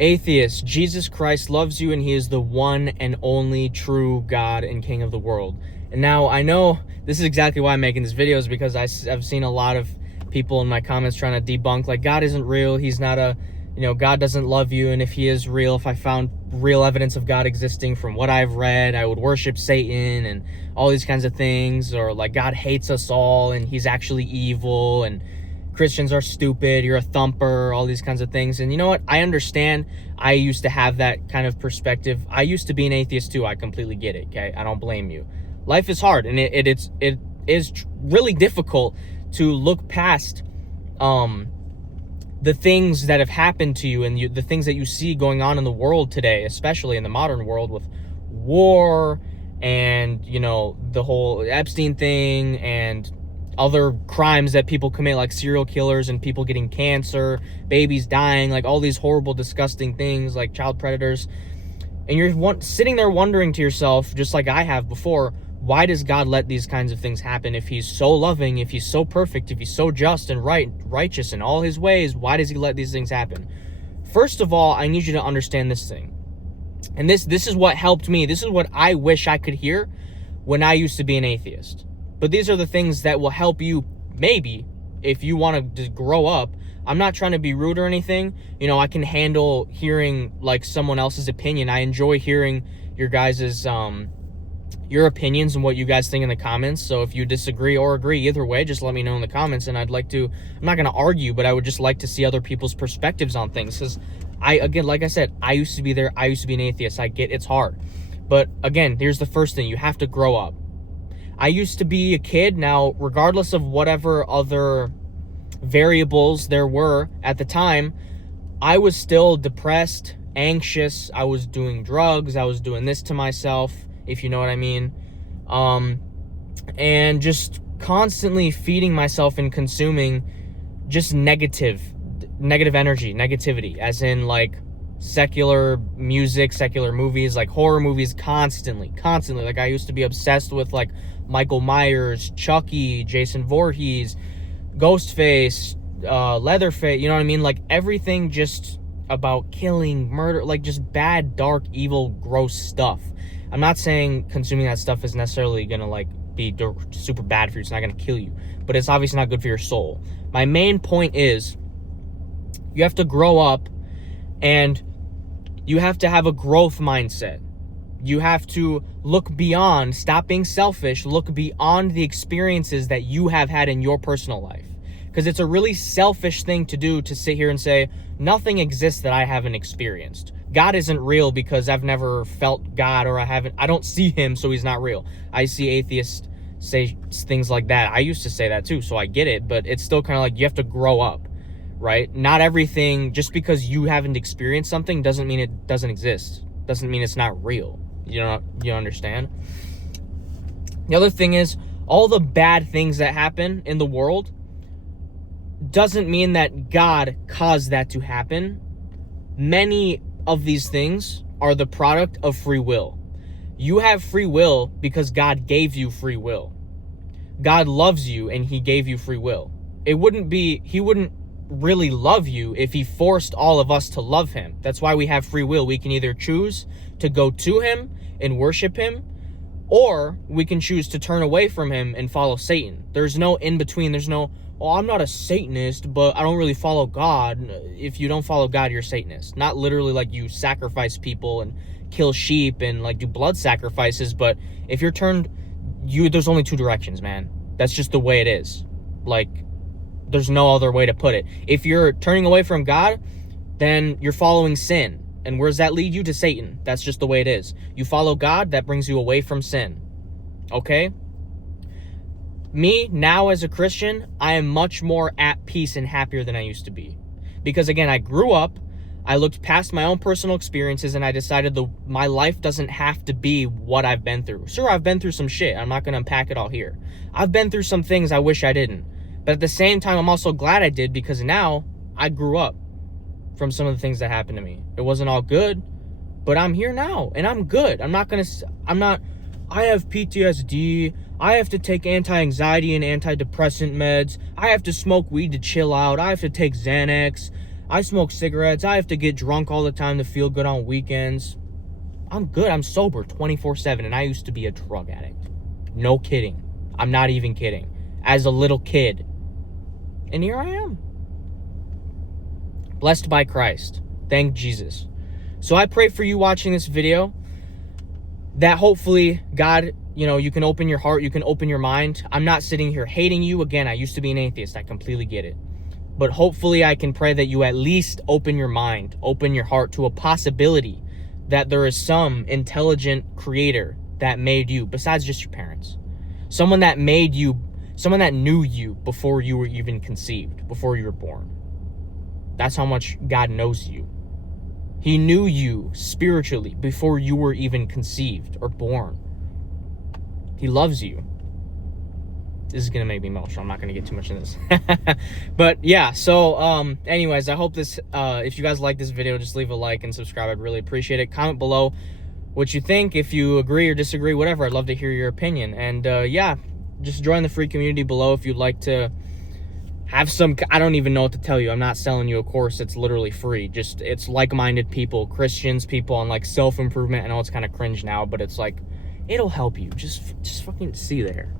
Atheist, Jesus Christ loves you and he is the one and only true God and King of the world. And now I know this is exactly why I'm making this video, is because I've seen a lot of people in my comments trying to debunk, like, God isn't real, he's not a, God doesn't love you, and if he is real, if I found real evidence of God existing from what I've read, I would worship Satan and all these kinds of things, or like God hates us all and he's actually evil and Christians are stupid, you're a thumper, all these kinds of things. And you know what? I understand. I used to have that kind of perspective. I used to be an atheist too. I completely get it, okay? I don't blame you. Life is hard, and it is really difficult to look past the things that have happened to you and the things that you see going on in the world today, especially in the modern world with war and, the whole Epstein thing and other crimes that people commit, like serial killers and people getting cancer, babies dying, like all these horrible, disgusting things, like child predators. And you're sitting there wondering to yourself, just like I have before, why does God let these kinds of things happen? If he's so loving, if he's so perfect, if he's so just and righteous in all his ways, why does he let these things happen? First of all, I need you to understand this thing. And this is what helped me. This is what I wish I could hear when I used to be an atheist. But these are the things that will help you, maybe, if you want to grow up. I'm not trying to be rude or anything. I can handle hearing, like, someone else's opinion. I enjoy hearing your guys' your opinions and what you guys think in the comments. So if you disagree or agree, either way, just let me know in the comments. And I'm not going to argue, but I would just like to see other people's perspectives on things. Because like I said, I used to be there. I used to be an atheist. I get it's hard. But again, here's the first thing. You have to grow up. I used to be a kid. Now, regardless of whatever other variables there were at the time, I was still depressed, anxious. I was doing drugs. I was doing this to myself, if you know what I mean. And just constantly feeding myself and consuming just negative energy, negativity, as in like secular music, secular movies, like horror movies, constantly. Like I used to be obsessed with like Michael Myers, Chucky, Jason Voorhees, Ghostface, Leatherface, you know what I mean? Like everything just about killing, murder, like just bad, dark, evil, gross stuff. I'm not saying consuming that stuff is necessarily gonna like be super bad for you. It's not gonna kill you, but it's obviously not good for your soul. My main point is you have to grow up and you have to have a growth mindset. You have to look beyond, stop being selfish, look beyond the experiences that you have had in your personal life. Because it's a really selfish thing to do, to sit here and say, nothing exists that I haven't experienced. God isn't real because I've never felt God, or I don't see him, so he's not real. I see atheists say things like that. I used to say that too, so I get it, but it's still kind of like you have to grow up, right? Not everything, just because you haven't experienced something doesn't mean it doesn't exist. Doesn't mean it's not real. You understand? The other thing is, all the bad things that happen in the world doesn't mean that God caused that to happen. Many of these things are the product of free will. You have free will because God gave you free will. God loves you and he gave you free will. He wouldn't really love you if he forced all of us to love him. That's why we have free will. We can either choose to go to him and worship him, or we can choose to turn away from him and follow Satan. There's no in between. There's no, I'm not a Satanist, but I don't really follow God. If you don't follow God, you're a Satanist. Not literally like you sacrifice people and kill sheep and like do blood sacrifices, but if you're there's only two directions, man. That's just the way it is. Like, there's no other way to put it. If you're turning away from God, then you're following sin. And where does that lead you? To Satan. That's just the way it is. You follow God, that brings you away from sin. Okay? Me, now as a Christian, I am much more at peace and happier than I used to be. Because again, I grew up, I looked past my own personal experiences, and I decided my life doesn't have to be what I've been through. Sure, I've been through some shit. I'm not going to unpack it all here. I've been through some things I wish I didn't. But at the same time, I'm also glad I did, because now I grew up from some of the things that happened to me. It wasn't all good, but I'm here now and I'm good. I have PTSD. I have to take anti-anxiety and antidepressant meds. I have to smoke weed to chill out. I have to take Xanax. I smoke cigarettes. I have to get drunk all the time to feel good on weekends. I'm good. I'm sober 24/7, and I used to be a drug addict. No kidding. I'm not even kidding. As a little kid. And here I am. Blessed by Christ. Thank Jesus. So I pray for you watching this video that hopefully God, you can open your heart, you can open your mind. I'm not sitting here hating you. Again, I used to be an atheist. I completely get it. But hopefully I can pray that you at least open your mind, open your heart to a possibility that there is some intelligent creator that made you, besides just your parents. Someone that made you, someone that knew you before you were even conceived, before you were born. That's how much God knows you. He knew you spiritually before you were even conceived or born. He loves you. This is going to make me emotional. I'm not going to get too much in this. But yeah, so anyways, I hope this, if you guys like this video, just leave a like and subscribe. I'd really appreciate it. Comment below what you think. If you agree or disagree, whatever, I'd love to hear your opinion. And yeah, just join the free community below if you'd like to have some, I don't even know what to tell you. I'm not selling you a course. It's literally free. Just, it's like-minded people, Christians, people on like self-improvement. I know it's kind of cringe now, but it's like, it'll help you. Just fucking see there.